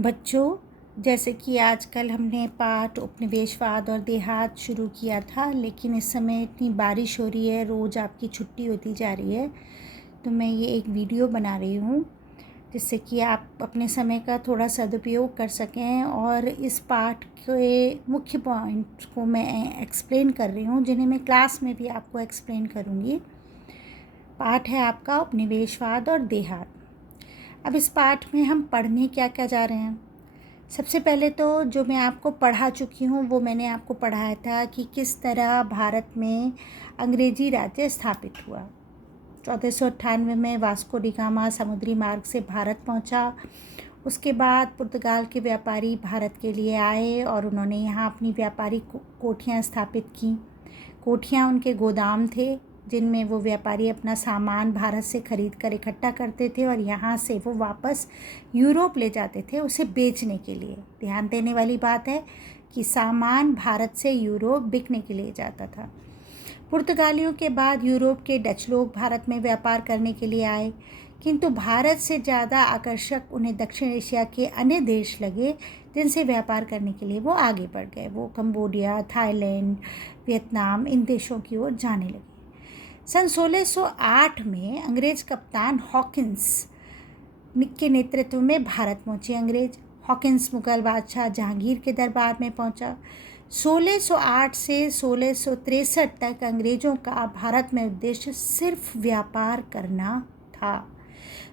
बच्चों, जैसे कि आजकल हमने पाठ उपनिवेशवाद और देहात शुरू किया था, लेकिन इस समय इतनी बारिश हो रही है, रोज़ आपकी छुट्टी होती जा रही है, तो मैं ये एक वीडियो बना रही हूँ जिससे कि आप अपने समय का थोड़ा सदुपयोग कर सकें। और इस पाठ के मुख्य पॉइंट्स को मैं एक्सप्लेन कर रही हूँ, जिन्हें मैं क्लास में भी आपको एक्सप्लेन करूँगी। पाठ है आपका उपनिवेशवाद और देहात। अब इस पाठ में हम पढ़ने क्या क्या जा रहे हैं। सबसे पहले तो जो मैं आपको पढ़ा चुकी हूँ वो मैंने आपको पढ़ाया था कि किस तरह भारत में अंग्रेजी राज्य स्थापित हुआ। 1498 में वास्को डी गामा समुद्री मार्ग से भारत पहुँचा। उसके बाद पुर्तगाल के व्यापारी भारत के लिए आए और उन्होंने यहाँ अपनी व्यापारी कोठियाँ स्थापित की। कोठियाँ उनके गोदाम थे जिनमें वो व्यापारी अपना सामान भारत से ख़रीद कर इकट्ठा करते थे और यहाँ से वो वापस यूरोप ले जाते थे उसे बेचने के लिए। ध्यान देने वाली बात है कि सामान भारत से यूरोप बिकने के लिए जाता था। पुर्तगालियों के बाद यूरोप के डच लोग भारत में व्यापार करने के लिए आए, किंतु भारत से ज़्यादा आकर्षक उन्हें दक्षिण एशिया के अन्य देश लगे जिनसे व्यापार करने के लिए वो आगे बढ़ गए। वो कंबोडिया, थाईलैंड, वियतनाम, इन देशों की ओर जाने लगे। सन 1608 में अंग्रेज कप्तान हॉकिंस के नेतृत्व में भारत पहुँचे। अंग्रेज हॉकिंस मुगल बादशाह जहांगीर के दरबार में पहुँचा। 1608 से 1663 तक अंग्रेज़ों का भारत में उद्देश्य सिर्फ व्यापार करना था।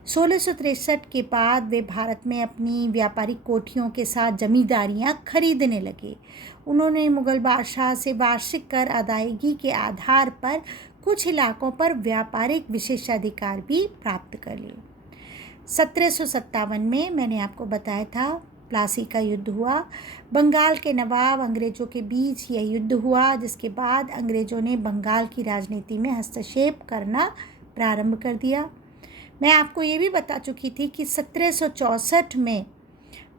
1663 के बाद वे भारत में अपनी व्यापारिक कोठियों के साथ जमींदारियां खरीदने लगे। उन्होंने मुगल बादशाह से वार्षिक कर अदायगी के आधार पर कुछ इलाकों पर व्यापारिक विशेषाधिकार भी प्राप्त कर लिए। 1757 में मैंने आपको बताया था प्लासी का युद्ध हुआ। बंगाल के नवाब अंग्रेज़ों के बीच यह युद्ध हुआ, जिसके बाद अंग्रेज़ों ने बंगाल की राजनीति में हस्तक्षेप करना प्रारंभ कर दिया। मैं आपको ये भी बता चुकी थी कि 1764 में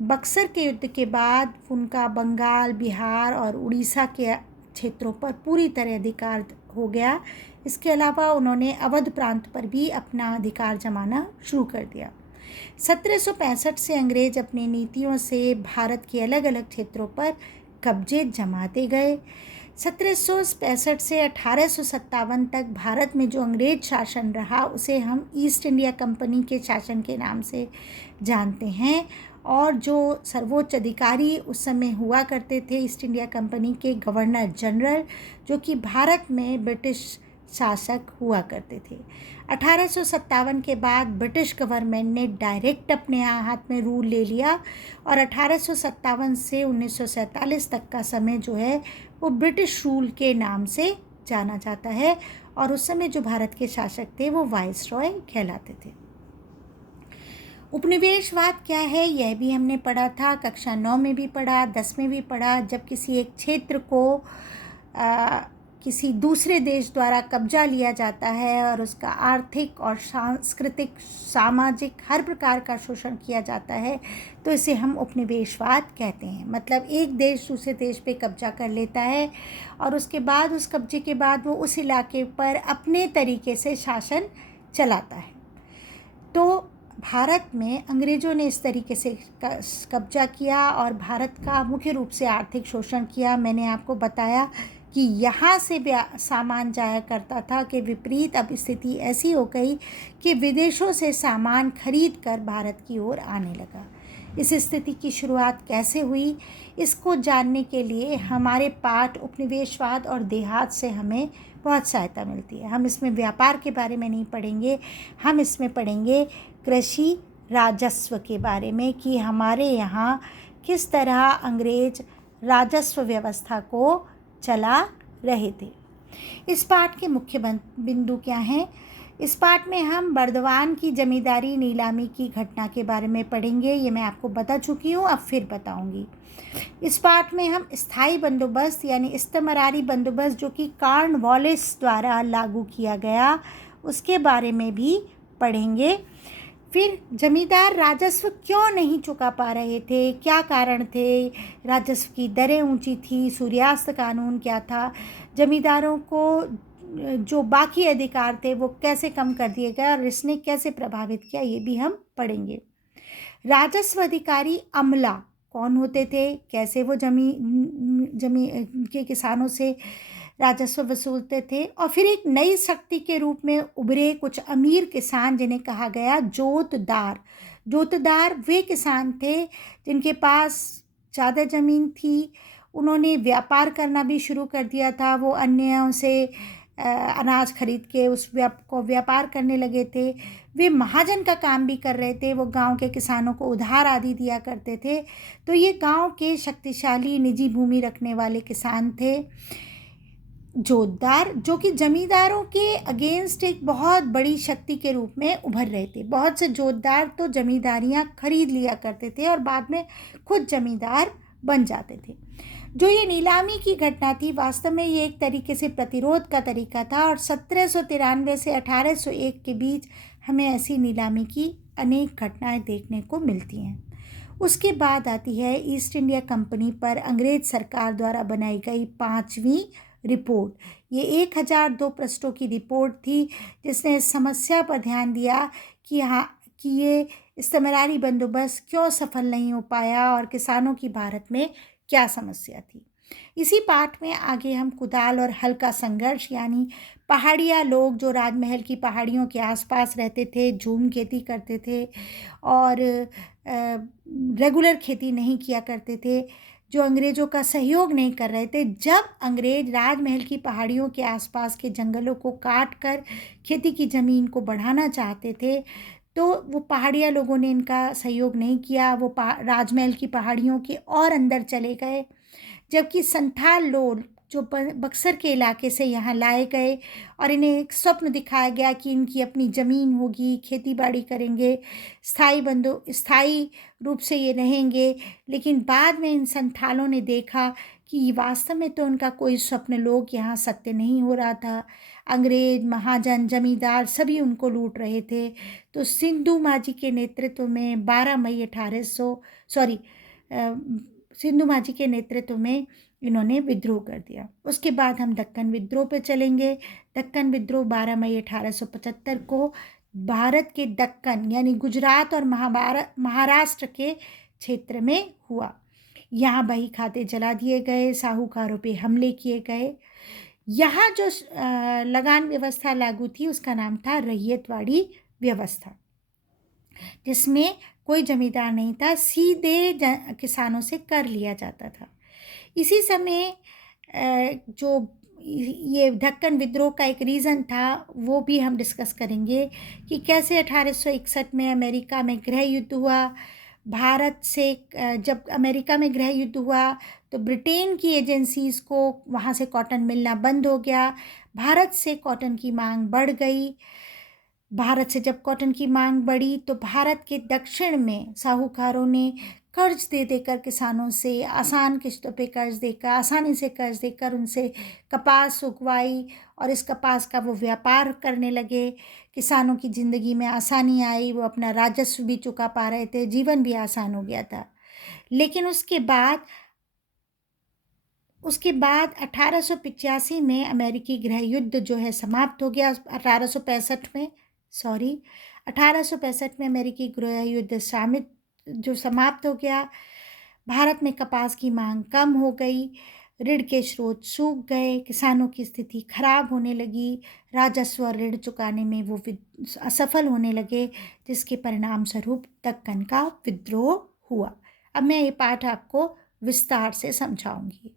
बक्सर के युद्ध के बाद उनका बंगाल, बिहार और उड़ीसा के क्षेत्रों पर पूरी तरह अधिकार हो गया। इसके अलावा उन्होंने अवध प्रांत पर भी अपना अधिकार जमाना शुरू कर दिया। 1765 से अंग्रेज अपनी नीतियों से भारत के अलग अलग क्षेत्रों पर कब्जे जमाते गए। 1765 से 1857 तक भारत में जो अंग्रेज शासन रहा उसे हम ईस्ट इंडिया कंपनी के शासन के नाम से जानते हैं। और जो सर्वोच्च अधिकारी उस समय हुआ करते थे ईस्ट इंडिया कंपनी के गवर्नर जनरल, जो कि भारत में ब्रिटिश शासक हुआ करते थे। 1857 के बाद ब्रिटिश गवर्नमेंट ने डायरेक्ट अपने हाथ में रूल ले लिया और 1857 से 1947 तक का समय जो है वो ब्रिटिश रूल के नाम से जाना जाता है। और उस समय जो भारत के शासक थे वो वाइसरॉय कहलाते थे। उपनिवेशवाद क्या है यह भी हमने पढ़ा था, कक्षा 9 में भी पढ़ा, 10 में भी पढ़ा। जब किसी एक क्षेत्र को किसी दूसरे देश द्वारा कब्जा लिया जाता है और उसका आर्थिक और सांस्कृतिक, सामाजिक हर प्रकार का शोषण किया जाता है, तो इसे हम उपनिवेशवाद कहते हैं। मतलब एक देश दूसरे देश पे कब्जा कर लेता है और उसके बाद उस कब्जे के बाद वो उस इलाके पर अपने तरीके से शासन चलाता है। तो भारत में अंग्रेज़ों ने इस तरीके से कब्जा किया और भारत का मुख्य रूप से आर्थिक शोषण किया। मैंने आपको बताया कि यहाँ से सामान जाया करता था के विपरीत अब स्थिति ऐसी हो गई कि विदेशों से सामान खरीद कर भारत की ओर आने लगा। इस स्थिति की शुरुआत कैसे हुई, इसको जानने के लिए हमारे पाठ उपनिवेशवाद और देहात से हमें बहुत सहायता मिलती है। हम इसमें व्यापार के बारे में नहीं पढ़ेंगे, हम इसमें पढ़ेंगे कृषि राजस्व के बारे में कि हमारे यहाँ किस तरह अंग्रेज राजस्व व्यवस्था को चला रहे थे। इस पाठ के मुख्य बिंदु क्या हैं? इस पाठ में हम बर्दवान की जमींदारी नीलामी की घटना के बारे में पढ़ेंगे। ये मैं आपको बता चुकी हूँ, अब फिर बताऊँगी। इस पाठ में हम स्थायी बंदोबस्त यानी इस्तेमरारी बंदोबस्त जो कि कॉर्नवालिस द्वारा लागू किया गया उसके बारे में भी पढ़ेंगे। फिर जमींदार राजस्व क्यों नहीं चुका पा रहे थे, क्या कारण थे, राजस्व की दरें ऊंची थी, सूर्यास्त कानून क्या था, जमींदारों को जो बाकी अधिकार थे वो कैसे कम कर दिए गए और इसने कैसे प्रभावित किया, ये भी हम पढ़ेंगे। राजस्व अधिकारी अमला कौन होते थे, कैसे वो जमीन के किसानों से राजस्व वसूलते थे, और फिर एक नई शक्ति के रूप में उभरे कुछ अमीर किसान जिन्हें कहा गया जोतदार। जोतदार वे किसान थे जिनके पास ज़्यादा ज़मीन थी, उन्होंने व्यापार करना भी शुरू कर दिया था, वो अन्यों से अनाज खरीद के उस व्यापार करने लगे थे। वे महाजन का काम भी कर रहे थे, वो गांव के किसानों को उधार आदि दिया करते थे। तो ये गांव के शक्तिशाली निजी भूमि रखने वाले किसान थे। जोतदार जो कि जमींदारों के अगेंस्ट एक बहुत बड़ी शक्ति के रूप में उभर रहे थे। बहुत से जोतदार तो जमींदारियां खरीद लिया करते थे और बाद में खुद जमींदार बन जाते थे। जो ये नीलामी की घटना थी, वास्तव में ये एक तरीके से प्रतिरोध का तरीका था, और 1793 से 1801 के बीच हमें ऐसी नीलामी की अनेक घटनाएं देखने को मिलती हैं। उसके बाद आती है ईस्ट इंडिया कंपनी पर अंग्रेज सरकार द्वारा बनाई गई 5वीं रिपोर्ट। ये 1002 पृष्ठों की रिपोर्ट थी, जिसने इस समस्या पर ध्यान दिया कि ये इस्तेमारी बंदोबस्त क्यों सफल नहीं हो पाया और किसानों की भारत में क्या समस्या थी। इसी पाठ में आगे हम कुदाल और हल का संघर्ष, यानी पहाड़िया लोग जो राजमहल की पहाड़ियों के आसपास रहते थे, झूम खेती करते थे और रेगुलर खेती नहीं किया करते थे, जो अंग्रेज़ों का सहयोग नहीं कर रहे थे। जब अंग्रेज राजमहल की पहाड़ियों के आसपास के जंगलों को काट कर खेती की ज़मीन को बढ़ाना चाहते थे, तो वो पहाड़िया लोगों ने इनका सहयोग नहीं किया। वो राजमहल की पहाड़ियों के और अंदर चले गए, जबकि संथाल लोग जो बक्सर के इलाके से यहाँ लाए गए और इन्हें एक स्वप्न दिखाया गया कि इनकी अपनी ज़मीन होगी, खेती बाड़ी करेंगे, स्थायी रूप से ये रहेंगे। लेकिन बाद में इन संथालों ने देखा कि वास्तव में तो उनका कोई स्वप्न लोग यहाँ सत्य नहीं हो रहा था। अंग्रेज, महाजन, जमींदार सभी उनको लूट रहे थे। तो सिंधु माझी के नेतृत्व में 12 मई 1800 सिंधु माझी के नेतृत्व में इन्होंने विद्रोह कर दिया। उसके बाद हम दक्कन विद्रोह पे चलेंगे। दक्कन विद्रोह 12 मई 1875 को भारत के दक्कन यानी गुजरात और महाराष्ट्र के क्षेत्र में हुआ। यहाँ बही खाते जला दिए गए, साहूकारों पे हमले किए गए। यहाँ जो लगान व्यवस्था लागू थी उसका नाम था रैयतवाड़ी व्यवस्था, जिसमें कोई जमींदार नहीं था, सीधे किसानों से कर लिया जाता था। इसी समय जो ये दक्कन विद्रोह का एक रीज़न था वो भी हम डिस्कस करेंगे कि कैसे 1861 में अमेरिका में गृह युद्ध हुआ। भारत से जब अमेरिका में गृह युद्ध हुआ तो ब्रिटेन की एजेंसीज़ को वहाँ से कॉटन मिलना बंद हो गया। भारत से कॉटन की मांग बढ़ गई। भारत से जब कॉटन की मांग बढ़ी तो भारत के दक्षिण में साहूकारों ने कर्ज दे देकर किसानों से आसान किस्तों पे कर्ज देकर, आसानी से कर्ज देकर उनसे कपास उगवाई और इस कपास का वो व्यापार करने लगे। किसानों की ज़िंदगी में आसानी आई, वो अपना राजस्व भी चुका पा रहे थे, जीवन भी आसान हो गया था। लेकिन उसके बाद 1885 में अमेरिकी गृह युद्ध जो है समाप्त हो गया। 1865 में अमेरिकी गृह युद्ध समाप्त हो गया। भारत में कपास की मांग कम हो गई, ऋण के स्रोत सूख गए, किसानों की स्थिति खराब होने लगी, राजस्व और ऋण चुकाने में वो असफल होने लगे, जिसके परिणाम स्वरूप दक्कन का विद्रोह हुआ। अब मैं ये पाठ आपको विस्तार से समझाऊंगी।